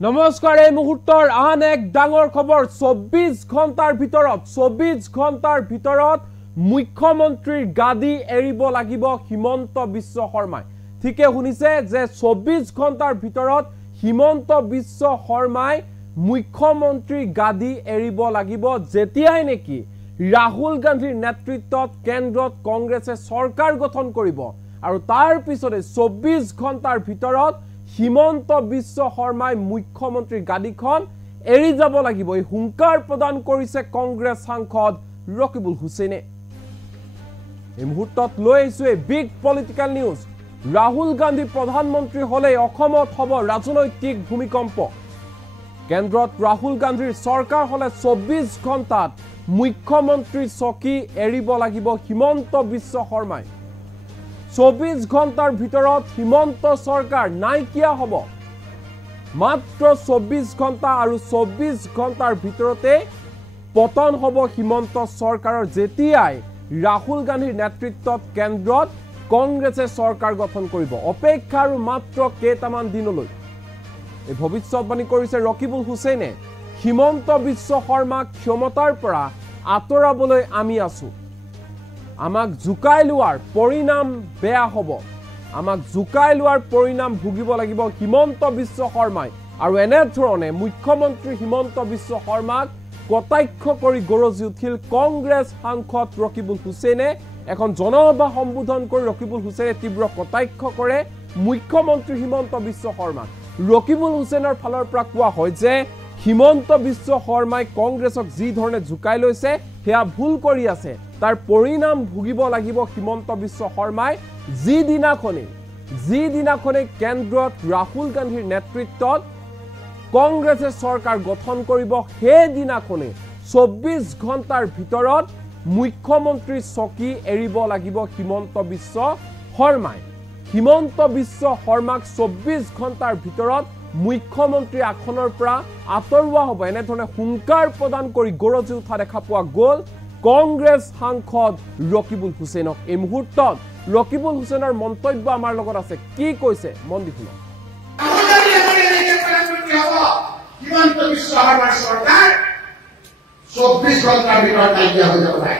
নমস্কাৰ এই মুহূৰ্তৰ আন এক ডাঙৰ খবৰ 24 ঘণ্টাৰ ভিতৰত মুখ্যমন্ত্ৰীৰ গাদী এৰিব লাগিব হিমন্ত বিশ্ব শৰ্মাই ঠিকে শুনিছে যে 24 ঘণ্টাৰ ভিতৰত হিমন্ত বিশ্ব শৰ্মাই মুখ্যমন্ত্ৰীৰ গাদী এৰিব লাগিব যেতিয়াই নেকি ৰাহুল গান্ধীৰ নেতৃত্বত কেন্দ্ৰত কংগ্ৰেছে চৰকাৰ গঠন কৰিব আৰু তাৰ পিছতে 24 ঘণ্টাৰ ভিতৰত হিমন্ত বিশ্ব শৰ্মাই মুখ্যমন্ত্ৰীৰ গাদীখন এৰি যাব লাগিব এই হুংকাৰ প্ৰদান কৰিছে কংগ্ৰেছ সাংসদ ৰকিবুল হুছেইনে এই মুহূৰ্তত লৈ আহিছো এই big political news Rahul Gandhi প্ৰধানমন্ত্ৰী হলে অসমত হ'ব ৰাজনৈতিক ভূমিকম্প কেন্দ্ৰত ৰাহুল গান্ধীৰ চৰকাৰ হলে 24 ঘণ্টাত মুখ্যমন্ত্ৰীৰ চকী এৰিব লাগিব হিমন্ত বিশ্ব শৰ্মাই 24 ঘণ্টাৰ ভিতৰত হিমন্ত সৰকাৰ নাইকিয়া হ'ব মাত্ৰ 24 ঘণ্টা আৰু 24 ঘণ্টাৰ ভিতৰতে পতন হ'ব হিমন্ত সৰকাৰৰ যেতিয়াই ৰাহুল গান্ধীৰ নেতৃত্বত কেন্দ্ৰত কংগ্ৰেছে চৰকাৰ গঠন কৰিব অপেক্ষা আৰু মাত্ৰ কেইটামান দিনলৈ এই ভৱিষ্যতবাণী কৰিছে ৰকিবুল হুছেইনে হিমন্ত বিশ্ব শৰ্মাক ক্ষমতাৰ পৰা আঁতৰাবলৈ আমি আছো আমাক জুকাই লোৱাৰ পৰিণাম বেয়া হ'ব আমাক জুকাই লোৱাৰ পৰিণাম ভুগিব লাগিব হিমন্ত বিশ্ব শৰ্মাই আৰু এনে ধৰণে মুখ্যমন্ত্ৰী হিমন্ত বিশ্ব শৰ্মাক কটাক্ষ কৰি গৰজি উঠিল কংগ্ৰেছ সাংসদ ৰকিবুল হুছেইনে এখন জনসভা সম্বোধন কৰি ৰকিবুল হুছেইনে তীব্ৰ কটাক্ষ কৰে মুখ্যমন্ত্ৰী হিমন্ত বিশ্ব শৰ্মাক ৰকিবুল হুছেইনৰ ফালৰ পৰা কোৱা হয় যে হিমন্ত বিশ্ব শৰ্মাই কংগ্ৰেছক যি ধৰণে জুকাই লৈছে হেয়া ভুল কৰি আছে তাৰ পৰিণাম ভুগিব লাগিব হিমন্ত বিশ্ব শৰ্মাই যি দিনাখনে কেন্দ্ৰত ৰাহুল গান্ধীৰ নেতৃত্বত কংগ্ৰেছে চৰকাৰ গঠন কৰিব সেই দিনাখনে 24 ঘণ্টাৰ ভিতৰত মুখ্যমন্ত্ৰীৰ চকী এৰিব লাগিব হিমন্ত বিশ্ব শৰ্মাই হিমন্ত বিশ্ব শৰ্মাক 24 ঘণ্টাৰ ভিতৰত মুখ্যমন্ত্ৰী আসনৰ পৰা আঁতৰোৱা হ'ব এনে ধৰণে হুংকাৰ প্ৰদান কৰি গৰজি উঠা দেখা পোৱা গ'ল কংগ্ৰেছ সাংসদ ৰকিবুল হুছেইনক এই মুহূৰ্তত ৰকিবুল হুছেইনৰ মন্তব্য আমাৰ লগত আছে কি কৈছে মন দি শুনক হিমন্ত বিশ্ব শৰ্মাৰ চৰকাৰ 24 ঘণ্টাৰ ভিতৰত নাইকিয়া হৈ যাব লাগে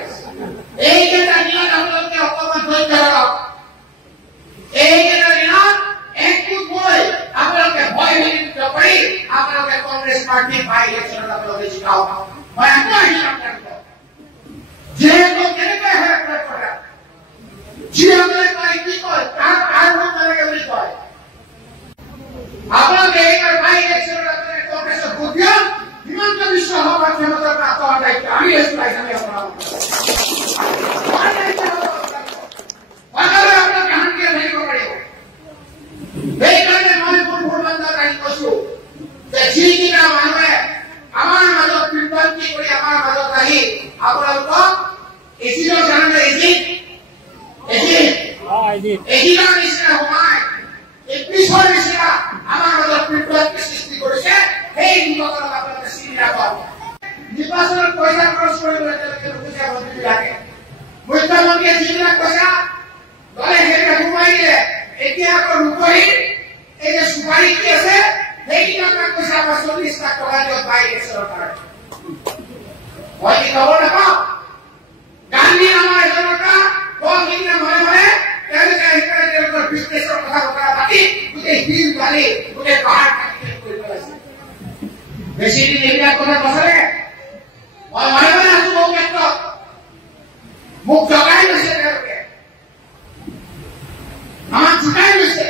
এই যে দিনত আপোনালোকে অকমান ধৈৰ্য ধৰক এই যে দিনত একটু ভয় আপোনালোকে ভয় বিলিত কৰি আপোনালোকে কংগ্ৰেছ পাৰ্টি বাই ইলেকশ্যনত আপোনালোকে জিকাও মই আপোনালোকক যেহেতু কেনেকৈ হয় আপোনাৰ কথা যিসকলে কয় কি কয় তাক আৰু নালাগে বুলি কয় আপোনালোকে এইবাৰ বাই ইলেকশ্যনত আপোনালোকে কংগ্ৰেছক ভোট দিয়ক হিমন্ত বিশ্ব শৰ্মাৰ ক্ষমতাৰ পৰা আঁতৰোৱাৰ দায়িত্ব আমি লৈছো আমি আপোনালোকক আপোনালোকে শান্তিৰে থাকিব পাৰিব সেইকাৰণে মই মোৰ ভূৰবন্ধত আহি কৈছো যে যিকেইটা মানুহে আমাৰ মাজত বিভ্ৰান্তি কৰি আমাৰ মাজত আহি আপোনালোকক এজিদৰ জানে এজিদৰ নিচিনা সোমাই এই পিছৰ নিচিনা আমাৰ মাজত বিভ্ৰান্তি সৃষ্টি কৰিছে সেই নিৰ্বাচনত আপোনালোকে চিনি ৰাখক নিৰ্বাচনত পইচা খৰচ কৰিবলৈ তেওঁলোকে নুখুজে মন্ত্ৰীবিলাকে মুখ্যমন্ত্ৰীয়ে যিবিলাক পইচা দলে সেইবিলাক সোমাই দিলে এতিয়া আকৌ ৰূপহীন এই যে সুপাৰী কি আছে সেইকেইটা পইচা আমাৰ 40 লাখ টকা দিয়ক বাই ইলেকশ্যনৰ কাৰণে মই কি খবৰ নাপাওঁ গান্ধী আমাৰ এজনকা কমিটিৰ মনে তেওঁলোকে সেইকাৰণে তেওঁলোকৰ বিজনেছৰ কথা বতৰা পাতি গোটেই শিল বালি গোটেই পাহাৰ কাটি কৰি পেলাইছে বেছি দিন এইবিলাক কথা নচলে মই মনে আছো বহু ক্ষেত্ৰত মোক জগাই লৈছে তেওঁলোকে আমাক জোকাই লৈছে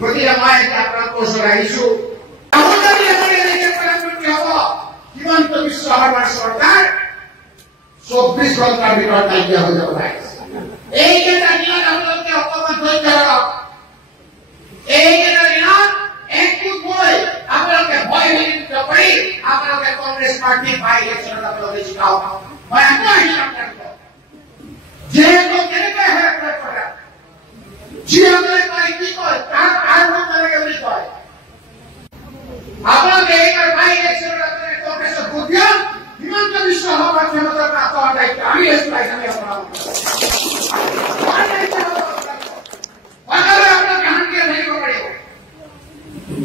গতিকে মই এতিয়া আপোনালোকৰ ওচৰত আহিছো প্ৰধানমন্ত্ৰী হ'ব হিমন্ত বিশ্ব শৰ্মাৰ চৰকাৰ 24 ঘণ্টাৰ ভিতৰত নাইকিয়া হৈ যাব লাগে এই যে দিনত আপোনালোকে অকমান ধৈৰ্য ধৰক এই যে দিনত একটু ভয় আপোনালোকে ভয় বিলিত কৰি আপোনালোকে কংগ্ৰেছ পাৰ্টি বাই ইলেকশ্যনত আপোনালোকে জিকাও মই আপোনালোকক যেহেতু কেনেকৈ হয় আপোনাৰ কথা যিসকলে কয় কি কয় তাক আৰু নালাগে বুলি কয় আপোনালোকে এইবাৰ বাই ইলেকশ্যনত আপোনালোকে কংগ্ৰেছক ভোট দিয়ক হিমন্ত বিশ্ব শৰ্মাৰ ক্ষমতাৰ পৰা আঁতৰোৱাৰ দায়িত্ব আমি লৈছো আমি আপোনালোকক আপোনালোকে শান্তিৰে থাকিব পাৰিব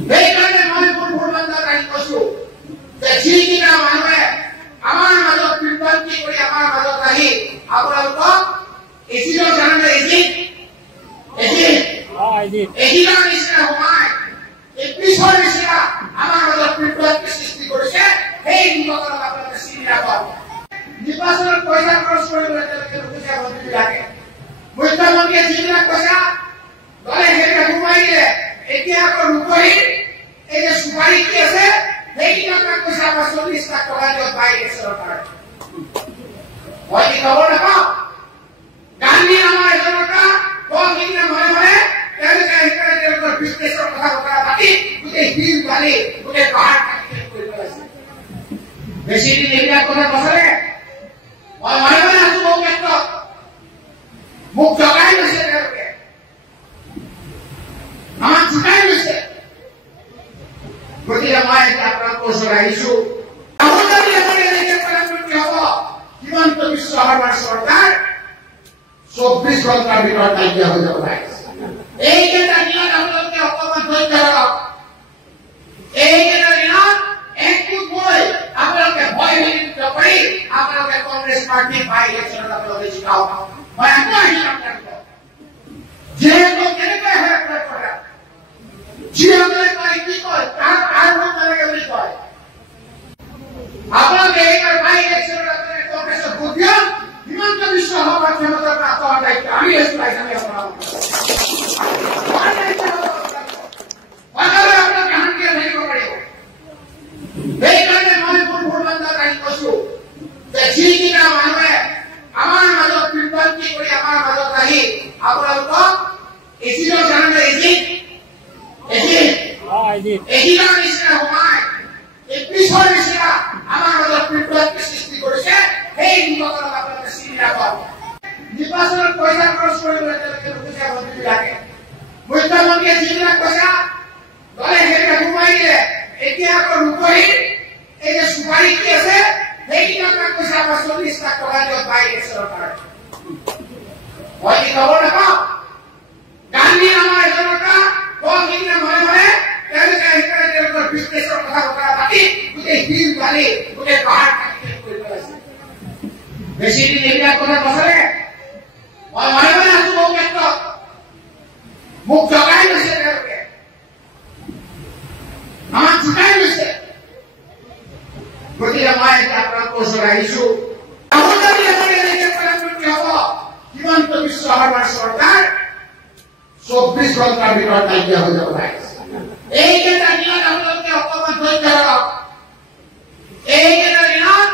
সেইকাৰণে মুখ্যমন্ত্ৰীয়ে যিবিলাক কৈছা দলে সেইবিলাক সোমাই দিলে এতিয়া আকৌ ৰূপহীন এই যে সুপাৰী কি আছে সেইকেইটা কৈছা আমাৰ 40 লাখ টকা দিয়ক বাইক চৰকাৰ মই কি খবৰ নাপাওঁ গান্ধী আমাৰ এজনকা সেইদিনা মনে মনে তেওঁলোকে সেইকাৰণে তেওঁলোকৰ বিজনেছৰ কথা বতৰা পাতি গোটেই শিল বালি গোটেই পাহাৰ কাটি কৰি পেলাইছে বেছি দিন এইবিলাক কথা নচলে মই মনে মনে আছো বহু ক্ষেত্ৰত মোক জগাই লৈছে তেওঁলোকে আমাক জোকাই লৈছে গতিকে মই এতিয়া আপোনালোকৰ ওচৰত আহিছো প্ৰধানমন্ত্ৰী হব হিমন্ত বিশ্ব শৰ্মাৰ চৰকাৰ 24 ঘণ্টাৰ ভিতৰত নাইকিয়া হৈ যাব লাগে এইকেইটা দিনত আপোনালোকে অকণমান ধৈৰ্য ধৰক এইকেইটা দিনত একগোট হৈ আপোনালোকে ভয় বিলিত কৰি আপোনালোকে কংগ্ৰেছ পাৰ্টীৰ বাই ইলেকশ্যনত আপোনালোকে জিকাওক মই আগ্ৰহী আপোনালোকক যিহেতু কেনেকৈ হয় আপোনাৰ পৰা যিসকলে কয় কি কয় তাৰ আৰম্ভ নালাগে বুলি কয় আপোনালোকে এইবাৰ বাই ইলেকশ্যনত আপোনালোকে কংগ্ৰেছক ভোট দিয়ক হিমন্ত বিশ্ব শৰ্মাৰ ক্ষমতাৰ পৰা আঁতৰৰ দায়িত্ব আমি লৈছো আমি আপোনালোকক আপোনালোকে শান্তিৰে থাকিব পাৰিব সেইকাৰণে মই মোৰ ভোটদাতাক আহি কৈছো যে যিকেইটা মানুহে আমাৰ মাজত বিভ্ৰান্তি কৰি আমাৰ মাজত আহি আপোনালোকক এচিডৰ কাৰণে এচিডৰ নিচিনা সোমাই পিছৰ নিচিনা আমাৰ মাজত বিভ্ৰান্তি সৃষ্টি কৰিছে সেই নিৰ্বাচনত আপোনালোকে চিনি ৰাখক নিৰ্বাচনত পইচা খৰচ কৰিবলৈ তেওঁলোকে নুখুজীয়া মন্ত্ৰীবিলাকে মুখ্যমন্ত্ৰীয়ে যিবিলাক কৈছা দলে সেইবিলাক সোমাই দিলে এতিয়া আকৌ ৰূপহীন এই যে সুপাৰী কি আছে সেইকেইটা কৈছা আমাৰ 40 লাখ টকা দিয়ক বাইক চৰকাৰ মই কি খবৰ নাপাওঁ গান্ধী আমাৰ এজনকা সেইদিনা মনে মনে তেওঁলোকে সেইকাৰণে তেওঁলোকৰ বিজনেছৰ কথা বতৰা পাতি গোটেই শিল বালি গোটেই পাহাৰ কাটি কৰি পেলাইছে বেছি দিন এইবিলাক কথা নচলে মই মনে মনে আছো বহু ক্ষেত্ৰত মোক জগাই লৈছে তেওঁলোকে আমাক জোকাই লৈছে গতিকে মই এতিয়া আপোনালোকৰ ওচৰত আহিছো প্ৰধানমন্ত্ৰী হব হিমন্ত বিশ্ব শৰ্মাৰ চৰকাৰ 24 ঘণ্টাৰ ভিতৰত নাইকিয়া হৈ যাব লাগে এইকেইটা দিনত আপোনালোকে অকণমান ধৈৰ্য ধৰক এইকেইটা দিনত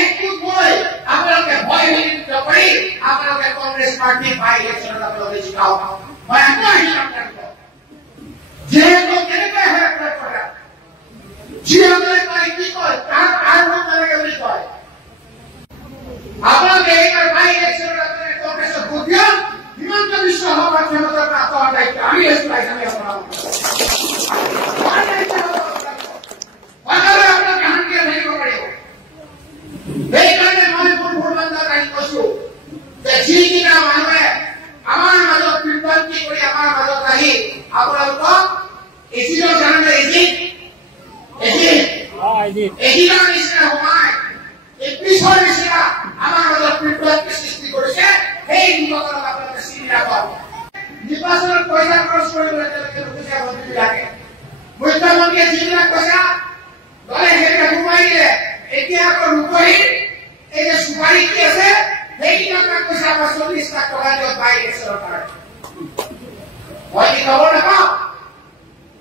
একগোট হৈ আপোনালোকে ভয় বিলিত কৰি আপোনালোকে কংগ্ৰেছ পাৰ্টীৰ বাই ইলেকশ্যনত আপোনালোকে জিকাওক মই আগ্ৰহী আপোনালোকক যিহেতু কেনেকৈ হয় আপোনাৰ পৰা যিসকলে কয় কি কয় তাৰ আৰম্ভ নালাগে বুলি কয় আপোনালোকে এইবাৰ বাই ইলেকশ্যনত আপোনালোকে কংগ্ৰেছক ভোট দিয়ক হিমন্ত বিশ্ব শৰ্মাৰ ক্ষমতাৰ পৰা আঁতৰৰ দায়িত্ব আমি লৈছো আমি আপোনালোকক আপোনালোকে শান্তিৰে থাকিব পাৰিব সেইকাৰণে মই মোৰ ভোটদাতাক আহি কৈছো যে যিকেইটা মানুহে আমাৰ মাজত বিভ্ৰান্তি কৰি আমাৰ মাজত আহি আপোনালোকক এচিডৰ কাৰণে এচিডৰ নিচিনা সোমাই পিছৰ নিচিনা আমাৰ মাজত বিভ্ৰান্তি সৃষ্টি কৰিছে সেই নিৰ্বাচনত আপোনালোকে চিনি ৰাখক নিৰ্বাচনত পইচা খৰচ কৰিবলৈ তেওঁলোকে নুখুজীয়া মন্ত্ৰীবিলাকে মুখ্যমন্ত্ৰীয়ে যিবিলাক কৈছা দলে সেইবিলাক সোমাই দিলে এতিয়া আকৌ ৰূপহীন এই যে সুপাৰী কি আছে সেইকেইটা কৈছা আমাৰ 40 লাখ টকা দিয়ক বাইক চৰকাৰ মই কি খবৰ নাপাওঁ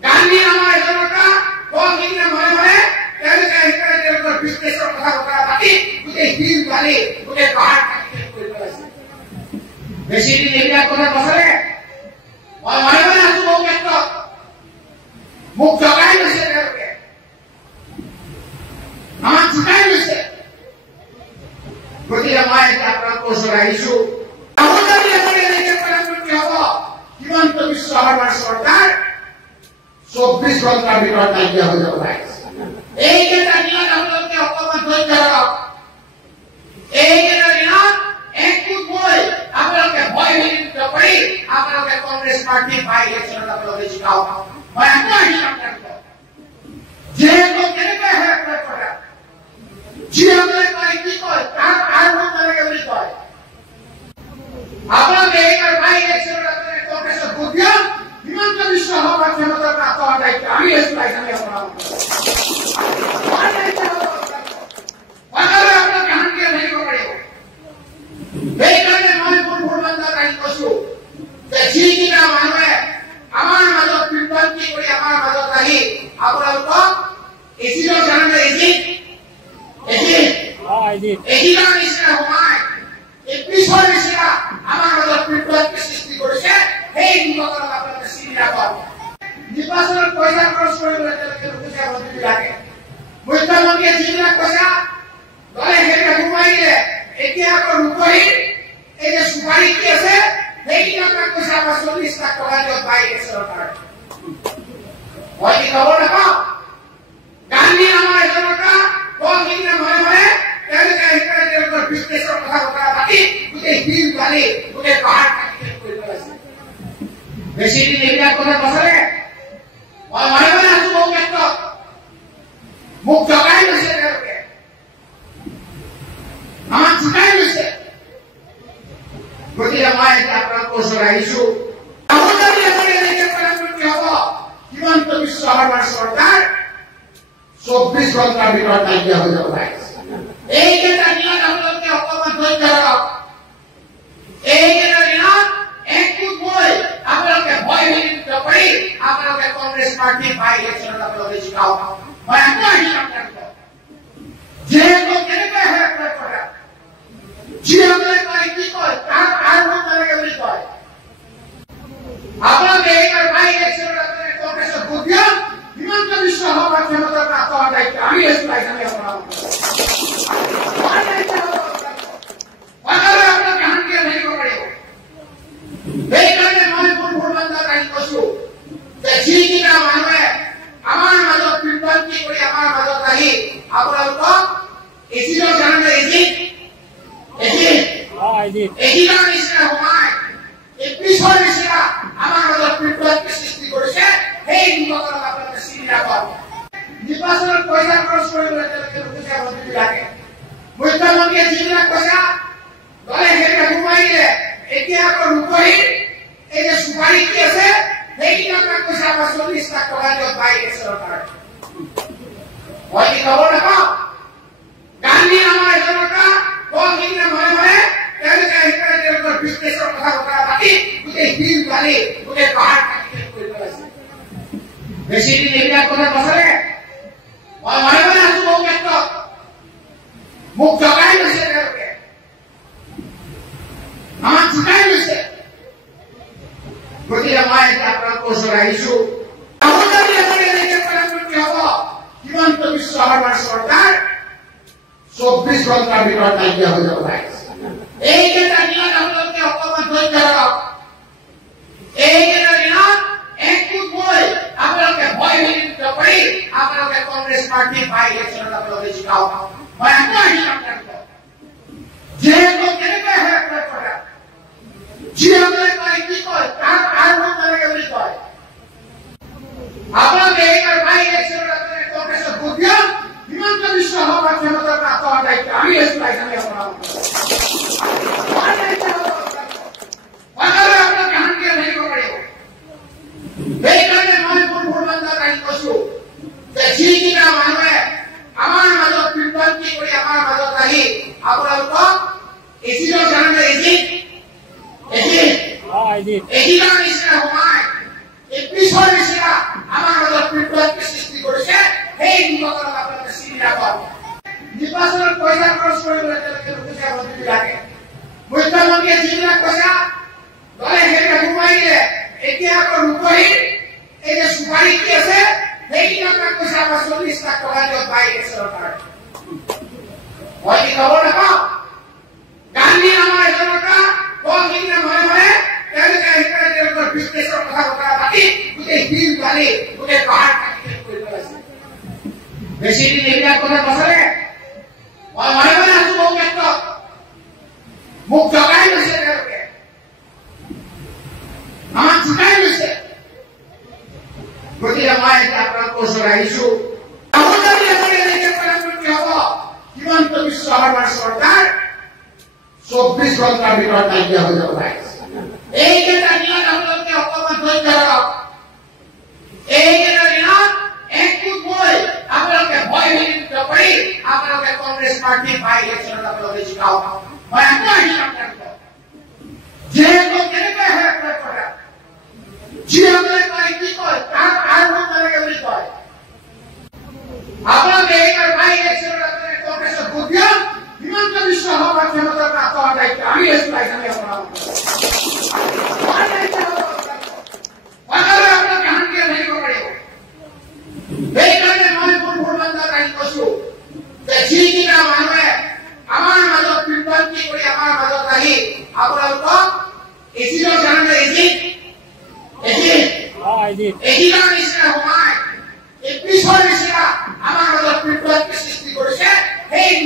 গান্ধী আমাৰ এজনকা সেইদিনা মনে মনে তেওঁলোকে সেইকাৰণে তেওঁলোকৰ বিজনেছৰ কথা বতৰা পাতি গোটেই শিল বালি গোটেই পাহাৰ কাটি কৰি পেলাইছে বেছি দিন এইবিলাক কথা নচলে মই মনে মনে আছো বহু ক্ষেত্ৰত মোক জগাই লৈছে তেওঁলোকে আমাক জোকাই লৈছে গতিকে মই এতিয়া আপোনালোকৰ ওচৰত আহিছো প্ৰধানমন্ত্ৰী হব হিমন্ত বিশ্ব শৰ্মাৰ চৰকাৰ 24 ঘণ্টাৰ ভিতৰত নাইকিয়া হৈ যাব লাগে এইকেইটা দিনত আপোনালোকে অকণমান ধৈৰ্য ধৰক এইকেইটা দিনত একগোট হৈ আপোনালোকে ভয় বিলিত কৰি আপোনালোকে কংগ্ৰেছ পাৰ্টীৰ বাই ইলেকশ্যনত আপোনালোকে জিকাওক মই আগ্ৰহী আপোনালোকক যিহেতু কেনেকৈ হয় আপোনাৰ পৰা যিসকলে কয় কি কয় তাৰ আৰম্ভ নালাগে বুলি কয় আপোনালোকে এইবাৰ বাই ইলেকশ্যনত আপোনালোকে কংগ্ৰেছক ভোট দিয়ক হিমন্ত বিশ্ব শৰ্মাৰ ক্ষমতাৰ পৰা আঁতৰৰ দায়িত্ব আমি লৈছো আমি আপোনালোকক আপোনালোকে শান্তিৰে থাকিব পাৰিব সেইকাৰণে মই মোৰ ভোটদাতাক আহি কৈছো আপোনালোকক এজিৰ জানে এজিৰ নিচিনা সোমাই এই পিছৰ নিচিনা আমাৰ মাজত বিপ্লৱ সৃষ্টি কৰিছে সেই নিৰ্বাচনত আপোনালোকে চিনি ৰাখক নিৰ্বাচনত পইচা খৰচ কৰিবলৈ তেওঁলোকে নুখুজে মন্ত্ৰীবিলাকে মুখ্যমন্ত্ৰীয়ে যিবিলাক পইচা দলে সেইবিলাক সোমাই দিলে এতিয়া আকৌ ৰূপহী এই যে চুপাৰী কি আছে সেইবিলাক পইচা আমাৰ 40 লাখ টকা দিয়ক পাই আছে চৰকাৰে মই কি খবৰ নাপাওঁ গান্ধী নামৰ এজনকা কমিটিৰ মনে তেওঁলোকে সেইকাৰণে তেওঁলোকৰ বিজনেছৰ কথা পাতি গোটেই হিল বালি গোটেই পাহাৰ কাটি কৰি পেলাইছে বেছি দিন এইবিলাক কথা নচলে মই মনে আছো বহু ক্ষেত্ৰত মোক জগাই লৈছে তেওঁলোকে আমাক জোকাই লৈছে গতিকে মই এতিয়া আপোনালোকৰ ওচৰত আহিছো প্ৰধানমন্ত্ৰী হব হিমন্ত বিশ্ব শৰ্মাৰ চৰকাৰ 24 ঘণ্টাৰ ভিতৰত নাইকিয়া হৈ যাব লাগে এইকেইটা দিনত আপোনালোকে অকণমান ধৈৰ্য ধৰক এইকেইটা দিনত একগোট হৈ আপোনালোকে ভয় বিনিত কৰি আপোনালোকে কংগ্ৰেছ পাৰ্টি বাই ইলেকশ্যনত আপোনালোকে জিকাওক মই আগ্ৰহী আপোনালোকক যিহেতু কেনেকৈ হয় আপোনাৰ পৰা যিসকলে কয় কি কয় তাৰ আৰম্ভ কেনেকৈ বুলি কয় আপোনালোকে এইবাৰ বাই ইলেকশ্যনত আপোনালোকে কংগ্ৰেছক ভোট দিয়ক হিমন্ত বিশ্ব শৰ্মাৰ ক্ষমতাৰ পৰা আঁতৰৰ দায়িত্ব আমি লৈছো আমি আপোনালোকক সেইকাৰণে মই মোৰ ভূৰবন্ধক আহি কৈছো যে যিকেইটা মানুহে আমাৰ মাজত বিভ্ৰান্তি কৰি আমাৰ মাজত আহি আপোনালোকক এজিৰ জানে এজিৰ নিচিনা সোমাই এই পিছৰ নিচিনা আমাৰ মাজত বিভ্ৰান্তি সৃষ্টি কৰিছে সেই নিৰ্বাচনত আপোনালোকে চিনি ৰাখক নিৰ্বাচনত পইচা খৰচ কৰিবলৈ তেওঁলোকে নুখুজে মন্ত্ৰীবিলাকে মুখ্যমন্ত্ৰীয়ে যিবিলাক পইচা দলে সেইবিলাক সোমাই দিলে এতিয়া আকৌ ৰূপহী এই যে চুপাৰী কি আছে সেইবিলাক পইচা আমাৰ 40 লাখ টকা দিয়ক পাই আছে চৰকাৰে মই কি খবৰ নাপাওঁ গান্ধী নামৰ এজনকা কমিটিৰ মনে তেওঁলোকে সেইকাৰণে তেওঁলোকৰ বিজনেছৰ কথা পাতি গোটেই হিল বালি গোটেই পাহাৰ কাটি কৰি পেলাইছে বেছি দিন এইবিলাক কথা নচলে মই মনে আছো বহু ক্ষেত্ৰত মোক জগাই লৈছে তেওঁলোকে আমাক জোকাই লৈছে গতিকে মই এতিয়া আপোনালোকৰ ওচৰত আহিছো প্ৰধানমন্ত্ৰী হব হিমন্ত বিশ্ব শৰ্মাৰ চৰকাৰ 24 ঘণ্টাৰ ভিতৰত নাইকিয়া হৈ যাব লাগে এইকেইটা দিনত আপোনালোকে অকণমান ধৈৰ্য ধৰক এইকেইটা দিনত একগোট হৈ আপোনালোকে ভয় বিনিত কৰি আপোনালোকে কংগ্ৰেছ পাৰ্টি বাই ইলেকশ্যনত আপোনালোকে জিকাওক মই আগ্ৰহী আপোনালোকক যিহেতু কেনেকৈ হয় আপোনাৰ পৰা যিসকলে কয় কি কয় তাৰ আৰম্ভ কেনেকৈ বুলি কয় আপোনালোকে এইবাৰ বাই ইলেকশ্যনত আপোনালোকে কংগ্ৰেছক ভোট দিয়ক হিমন্ত বিশ্ব শৰ্মাৰ ক্ষমতাৰ পৰা আঁতৰৰ দায়িত্ব আমি লৈছো আমি আপোনালোকক সেইকাৰণে মই মোৰ ভূৰবন্ধক আহি কৈছো যে যিকেইটা মানুহে আমাৰ মাজত বিভ্ৰান্তি কৰি আমাৰ মাজত আহি আপোনালোকক এজিৰ জানে এজিৰ নিচিনা সোমাই এই পিছৰ নিচিনা আমাৰ মাজত বিভ্ৰান্তি সৃষ্টি কৰিছে সেই নিৰ্বাচনত আপোনালোকে চিনি ৰাখক নিৰ্বাচনত পইচা খৰচ কৰিবলৈ তেওঁলোকে নুখুজে মন্ত্ৰীবিলাকে মুখ্যমন্ত্ৰীয়ে যিবিলাক পইচা দলে সেইবিলাক সোমাই দিলে এতিয়া আকৌ ৰূপহী এই যে চুপাৰী কি আছে সেইবিলাক পইচা আমাৰ 40 লাখ টকা দিয়ক পাই আছে চৰকাৰে মই কি খবৰ নাপাওঁ গান্ধী নামৰ এজনকা কমিটিৰ মনে তেওঁলোকে সেইকাৰণে তেওঁলোকৰ বিজনেছৰ কথা পাতি গোটেই হিল বালি গোটেই পাহাৰ কাটি কৰি পেলাইছে বেছি দিন এইবিলাক কথা নচলে মই মনে আছো বহু ক্ষেত্ৰত মোক জগাই লৈছে তেওঁলোকে আমাক জোকাই লৈছে গতিকে মই এতিয়া আপোনালোকৰ ওচৰত আহিছো প্ৰধানমন্ত্ৰী হব হিমন্ত বিশ্ব শৰ্মাৰ চৰকাৰ 24 ঘণ্টাৰ ভিতৰত নাইকিয়া হৈ যাব লাগে এইকেইটা দিনত আপোনালোকে অকণমান ধৈৰ্য ধৰক এইকেইটা দিনত একগোট হৈ আপোনালোকে ভয় বিনিত কৰি আপোনালোকে কংগ্ৰেছ পাৰ্টি বাই ইলেকশ্যনত আপোনালোকে জিকাওক মই আগ্ৰহী আপোনালোকক যিহেতু কেনেকৈ হয় আপোনাৰ পৰা যিসকলে কয় কি কয় তাৰ আৰম্ভ কেনেকৈ বুলি কয়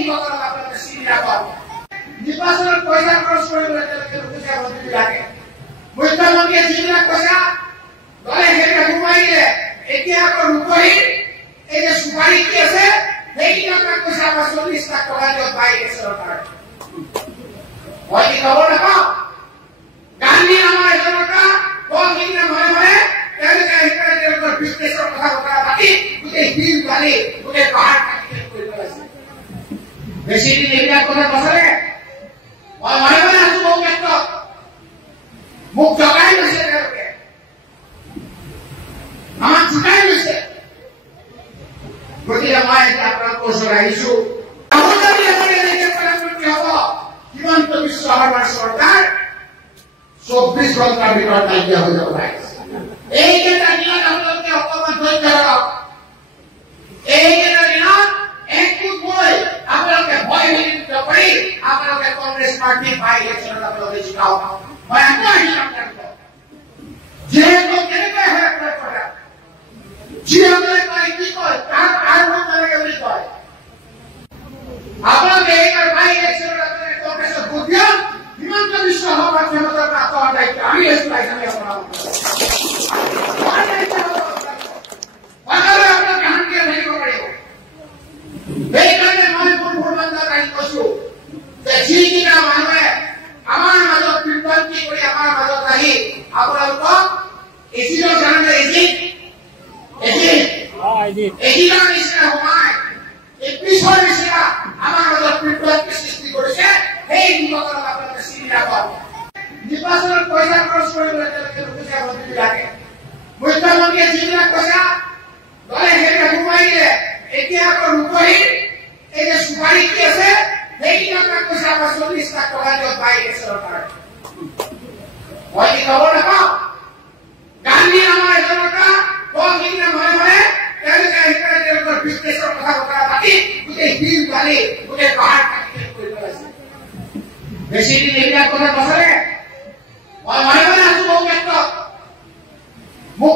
নিৰ্বাচনত আপোনালোকে চিনি ৰাখক নিৰ্বাচনত পইচা খৰচ কৰিবলৈ তেওঁলোকে নুখুজে মন্ত্ৰীবিলাকে মুখ্যমন্ত্ৰীয়ে যিবিলাক পইচা দলে সেইবিলাক সোমাই দিলে এতিয়া আকৌ ৰূপহীন এই যে চুপাৰী কি আছে সেইবিলাক পইচা আমাৰ 40 লাখ টকা দিয়ক পাই আছে চৰকাৰে মই কি খবৰ নাপাওঁ গান্ধী আমাৰ জনতা কমিটিৰ মনে মনে তেওঁলোকে সেইকাৰণে তেওঁলোকৰ বিজনেছৰ কথা বতৰা পাতি গোটেই শিল বালি গোটেই পাহাৰ কাটি কৰি পেলাইছে বেছি দিন এইবিলাক কথা নচলে মই মনে মনে আছো বহু ক্ষেত্ৰত মোক জগাই লৈছে তেওঁলোকে আমাক জোকাই লৈছে গতিকে মই এতিয়া আপোনালোকৰ ওচৰত আহিছো প্ৰধানমন্ত্ৰী হব হিমন্ত বিশ্ব শৰ্মাৰ চৰকাৰ 24 ঘণ্টাৰ ভিতৰত নাইকিয়া হৈ যাব লাগে এইকেইটা দিনত আপোনালোকে অকণমান ধৈৰ্য ধৰক এইকেইটা দিনত একগোট হৈ আপোনালোকে ভয় বিলিত কৰি আপোনালোকে কংগ্ৰেছ পাৰ্টি বাই ইলেকশ্যনত আপোনালোকে জিকাওক মই আগ্ৰহী আপোনালোকক যিহেতু কেনেকৈ হয় আপোনাৰ যিসকলে কয় কি কয় তাৰ ভোট নালাগে বুলি কয় আপোনালোকে এইবাৰ বাই ইলেকশ্যনত আপোনালোকে কংগ্ৰেছক ভোট দিয়ক হিমন্ত বিশ্ব শৰ্মাৰ ক্ষমতাৰ পৰা আঁতৰৰ দায়িত্ব আমি লৈছো আপোনালোকে শান্তিৰে থাকিব পাৰিব সেইকাৰণে মই মোৰ ভোটদাতাক আহি কৈছো যে যিকেইটা মানুহে আমাৰ মাজত বিভ্ৰান্তি কৰি আমাৰ মাজত আহি আপোনালোকক এজিদৰ কাৰণে এজিদৰ নিচিনা সোমাই পিছৰ নিচিনা আমাৰ মাজত বিভ্ৰান্তি সৃষ্টি কৰিছে সেই নিৰ্বাচনত আপোনালোকে চিনি ৰাখক নিৰ্বাচনত পইচা খৰচ কৰিবলৈ তেওঁলোকে নুখুজে মন্ত্ৰীবিলাকে মুখ্যমন্ত্ৰীয়ে যিবিলাক পইচা দলে সেইবিলাক সোমাই দিলে এতিয়া আকৌ ৰূপহীন এই যে চুপাৰী কি আছে সেইবিলাক পইচা আমাৰ 40 লাখ টকা দিয়ক পাই আছে চৰকাৰে মই কি খবৰ নাপাওঁ গান্ধী আমাৰ জনতা কমিটিৰ মনে মনে তেওঁলোকে সেইকাৰণে তেওঁলোকৰ বিজনেছৰ কথা বতৰা পাতি গোটেই শিল বালি গোটেই পাহাৰ কাটি কৰি পেলাইছে বেছি দিন এইবিলাক কথা নচলে মই মনে মনে আছো বহু ক্ষেত্ৰত মোক